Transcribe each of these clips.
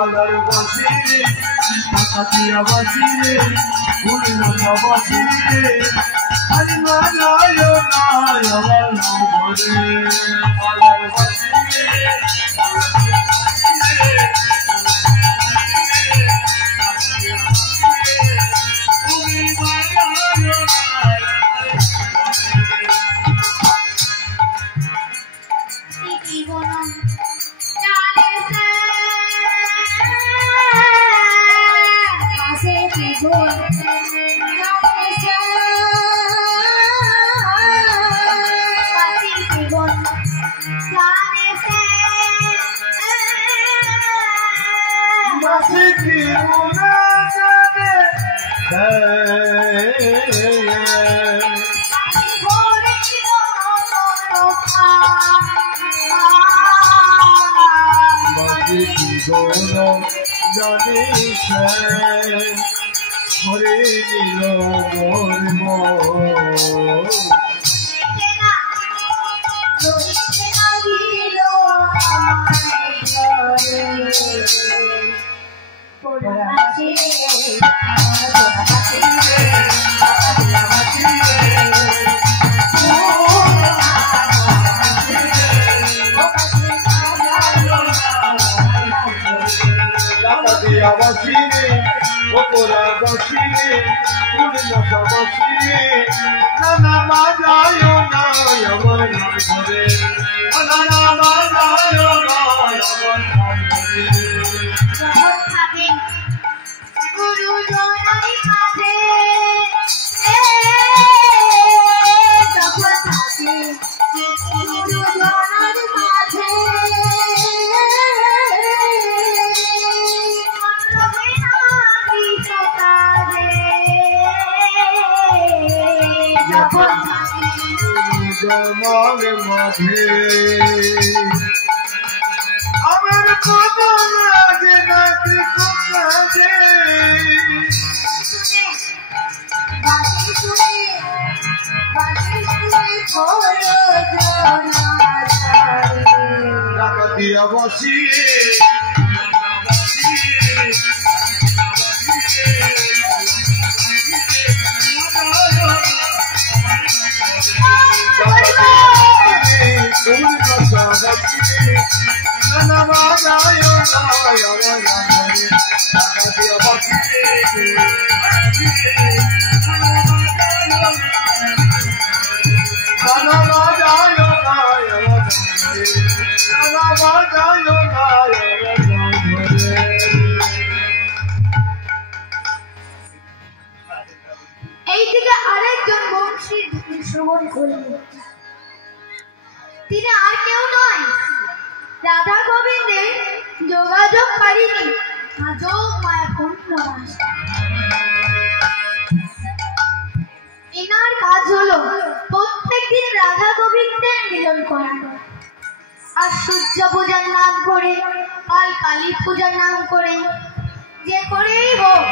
আলার বসিরে আকাশিয়া বসিরে উড়না বসিরে আজ মানায় নায় আমার নবরে আলার বসিরে হরে নীল বসিরে ওপরা বসিরে উড়না বসিরে নানা বাজায় নায় আমার ঘরে নানা বাজায় নায় আমার ঘরে যখন থাকে গুরু জনাই কাছে যখন থাকে গুরু জনার মাঝে জমার মাঝে আমার কত লাগে না কাজে ডাকাতিয়া বসিয়ে নানা বাজায় নায় আমার ঘরে ডাকাতিয়া বসিয়ে নানা বাজায় নায় আমার ঘরে নানা বাজায় নায় আমার ঘরে। এই থেকে আরেকজন বংশীর শ্রবণ করলেন। তিনি আর কেউ নয়, রাধা গোবিন্দের যোগাযোগকারিণী আজব মায়াকুণ্ড মাস্টার। এনার কাজ হলো প্রত্যেকদিন রাধা গোবিন্দের মিলন করানো। আর সূর্য পূজার নাম করে, কাল কালী পূজার নাম করে, যে করেই হোক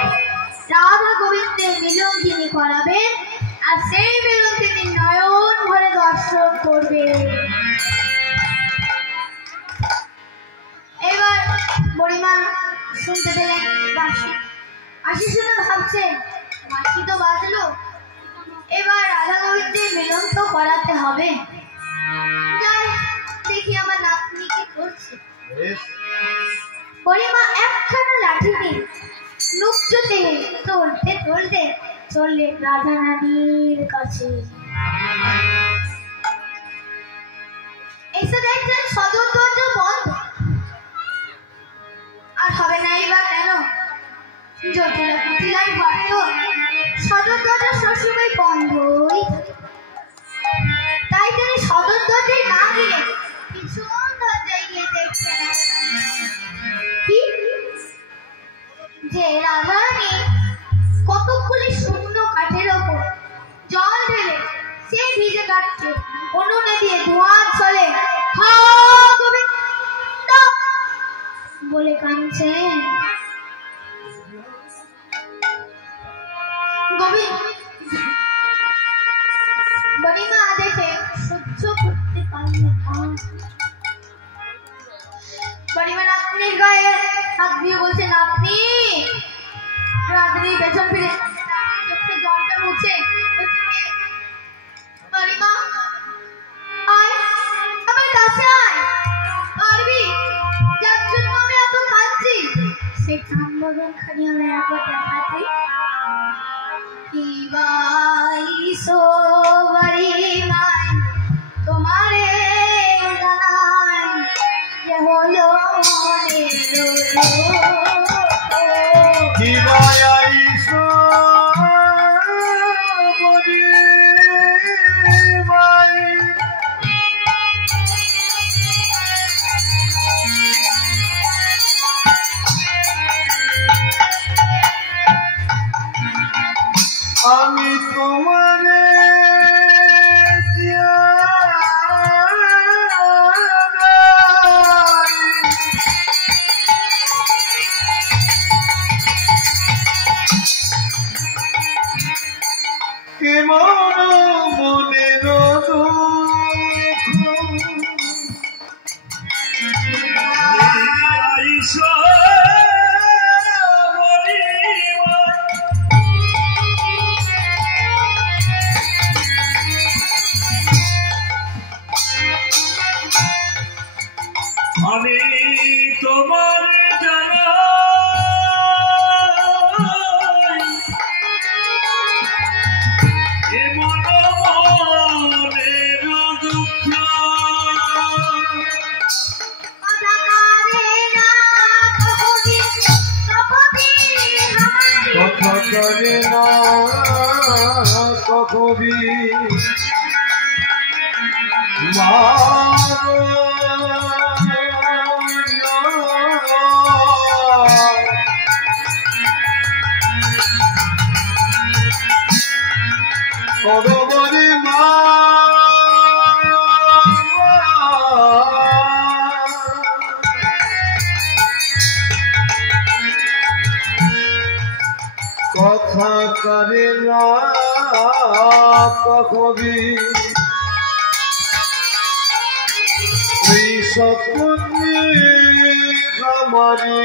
রাধা গোবিন্দের মিলন তিনি করাবেন। আর সেই মিলন তিনি নয়ন ভরে দর্শন করবেন। এবার বুড়িমা শুনতে পেলেন বাঁশি। বাঁশি শুনে ভাবছেন বাঁশি তো বাজলো, এবার রাধা গোবিন্দের মিলন তো করাতে হবে। যাই দেখি আমার নাতনি কি করছে। বুড়িমা একখানা লাঠি নিয়ে নুকচোতে চলতে চলতে চললেন রাধা রানীর কাছে। এসে দেখছেন সদর দরজা বন্ধ। আর হবে নাই বা কেন, জটিলা পুটিলার ঘর তো, সদর দরজা সবসময় বন্ধই। তাই তিনি সদর দরজায় না গিয়ে পিছন দরজায় গিয়ে দেখছেন কি যে রাধা রানী কতকগুলি শুকনো কাঠের ওপর জল ঢেলে সেই ভিজে কাটছে উনুনে দিয়ে ধোঁয়ার ছলে হা গোবিন্দ বলে কাঁদছেন। বুড়িমা দেখে সহ্য করতে পারলেন না। নাতনির গায়ে হাত দিয়ে বলছেন, আপনি রাত্রি পেছন ফিরে চোখে জলটা মুছে মারিমা আয় আমার কাছে আয়, পারবি যার জন্য আমি এত কাঁদছি সেই কান্দন খানি আমি একবার দেখাতে। কি বাইসো মারিমায় তোমারে জানাই যে হলো আমি তোমারে কেমন মনের আমি তোমার জানা এমন মনের দুঃখ কথা করে না কবি কদবরি মা কথা করে না কবি ওই সপনে আমারে